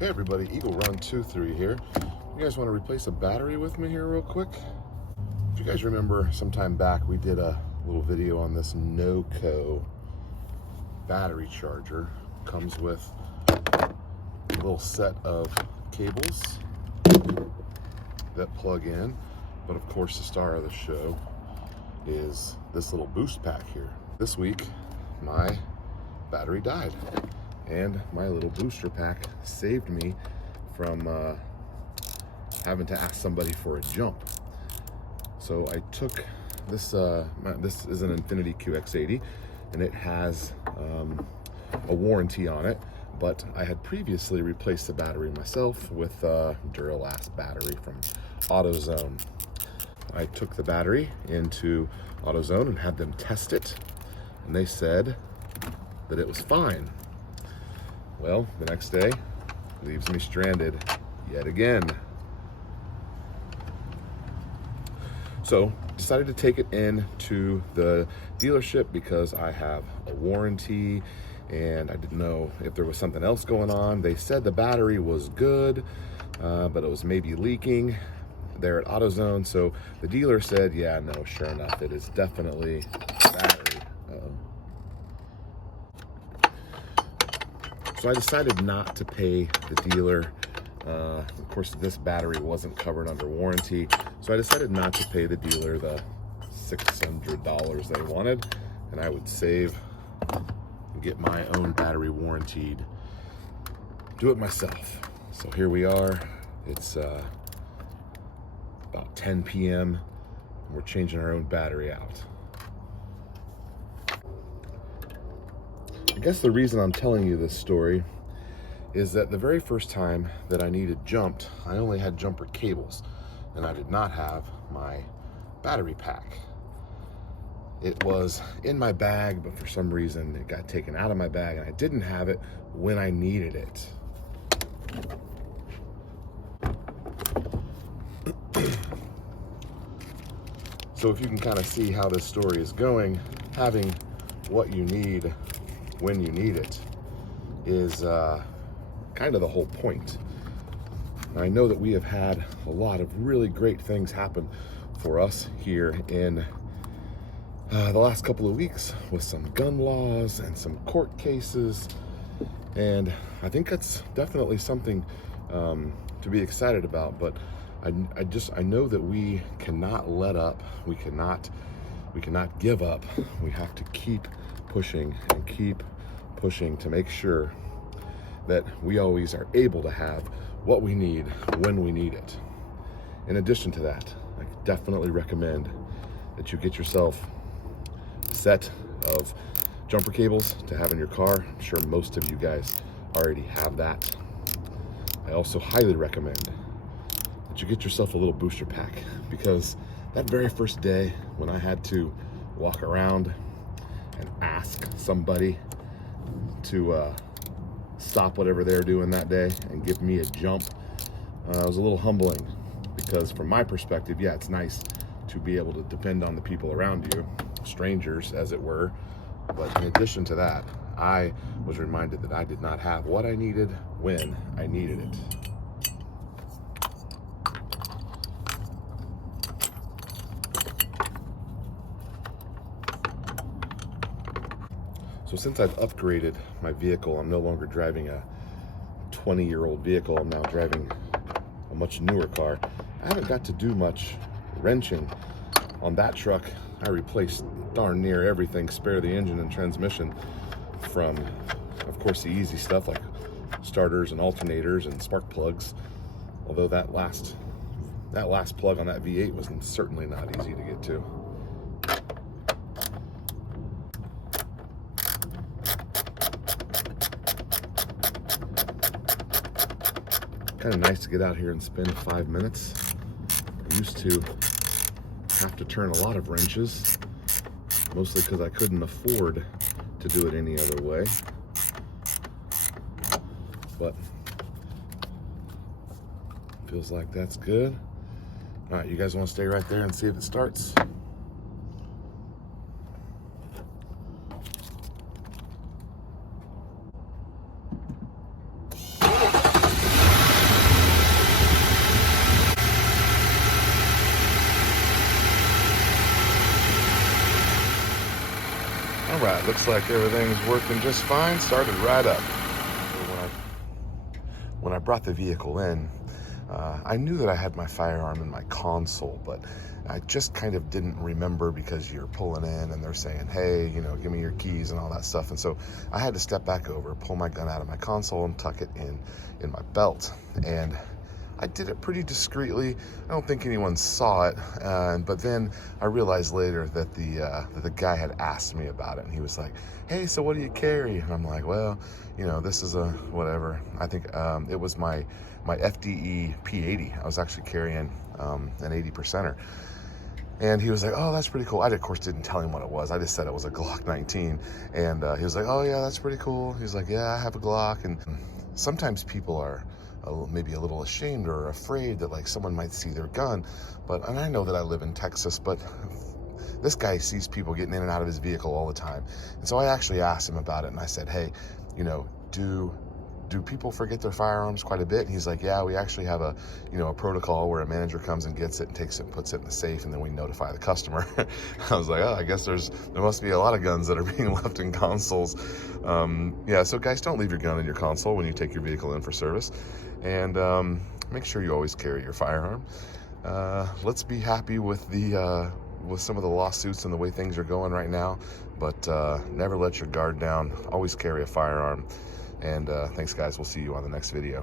Hey everybody, Eagle Run 23 here. You guys want to replace a battery with me here real quick? If you guys remember, sometime back we did a little video on this NOCO battery charger. Comes with a little set of cables that plug in, but of course the star of the show is this little boost pack here. This week my battery died, and my little booster pack saved me from having to ask somebody for a jump. So I took this, this is an Infinity QX80, and it has a warranty on it, but I had previously replaced the battery myself with a Duralast battery from AutoZone. I took the battery into AutoZone and had them test it, and they said that it was fine. Well, the next day leaves me stranded yet again. So decided to take it in to the dealership because I have a warranty and I didn't know if there was something else going on. They said the battery was good, but it was maybe leaking there at AutoZone. So the dealer said, yeah, no, sure enough, it is definitely battery. So I decided not to pay the dealer. Of course, this battery wasn't covered under warranty, so I decided not to pay the dealer the $600 they wanted, and I would save and get my own battery warranted. Do it myself. So here we are. It's about 10 p.m. and we're changing our own battery out. I guess the reason I'm telling you this story is that the very first time that I needed jumped, I only had jumper cables and I did not have my battery pack. It was in my bag, but for some reason it got taken out of my bag and I didn't have it when I needed it. So if you can kind of see how this story is going, having what you need when you need it is kind of the whole point. I know that we have had a lot of really great things happen for us here in the last couple of weeks with some gun laws and some court cases, and I think that's definitely something to be excited about. But I know that we cannot let up. We cannot give up. We have to keep pushing and keep pushing to make sure that we always are able to have what we need when we need it. In addition to that, I definitely recommend that you get yourself a set of jumper cables to have in your car. I'm sure most of you guys already have that. I also highly recommend that you get yourself a little booster pack, because that very first day when I had to walk around and ask somebody to stop whatever they're doing that day and give me a jump, it was a little humbling, because from my perspective, yeah, it's nice to be able to depend on the people around you, strangers as it were, but in addition to that, I was reminded that I did not have what I needed when I needed it. So since I've upgraded my vehicle, I'm no longer driving a 20-year-old vehicle. I'm now driving a much newer car. I haven't got to do much wrenching on that truck. I replaced darn near everything, spare the engine and transmission, from, of course, the easy stuff like starters and alternators and spark plugs. Although that last plug on that V8 was certainly not easy to get to. Kind of nice to get out here and spend 5 minutes. I used to have to turn a lot of wrenches, mostly because I couldn't afford to do it any other way. But feels like that's good. All right, you guys want to stay right there and see if it starts? right, looks like everything's working just fine. Started right up. When I brought the vehicle in, I knew that I had my firearm in my console, but I just kind of didn't remember because you're pulling in and they're saying, hey, you know, give me your keys and all that stuff. And so I had to step back over, pull my gun out of my console and tuck it in my belt. And I did it pretty discreetly. I don't think anyone saw it, but then I realized later that the guy had asked me about it, and he was like, "Hey, so what do you carry?" And I'm like, "Well, you know, this is a whatever." I think it was my FDE P80. I was actually carrying an 80%er. And he was like, "Oh, that's pretty cool." I, of course, didn't tell him what it was. I just said it was a Glock 19. And he was like, "Oh, yeah, that's pretty cool." He's like, "Yeah, I have a Glock." And sometimes people are maybe a little ashamed or afraid that like someone might see their gun. And I know that I live in Texas, but this guy sees people getting in and out of his vehicle all the time. And so I actually asked him about it, and I said, "Hey, you know, do people forget their firearms quite a bit?" And he's like, "Yeah, we actually have a protocol where a manager comes and gets it and takes it and puts it in the safe, and then we notify the customer." I was like, "Oh, I guess there must be a lot of guns that are being left in consoles." Yeah, so guys, don't leave your gun in your console when you take your vehicle in for service, and make sure you always carry your firearm. Let's be happy with with some of the lawsuits and the way things are going right now, but never let your guard down. Always carry a firearm. And thanks, guys. We'll see you on the next video.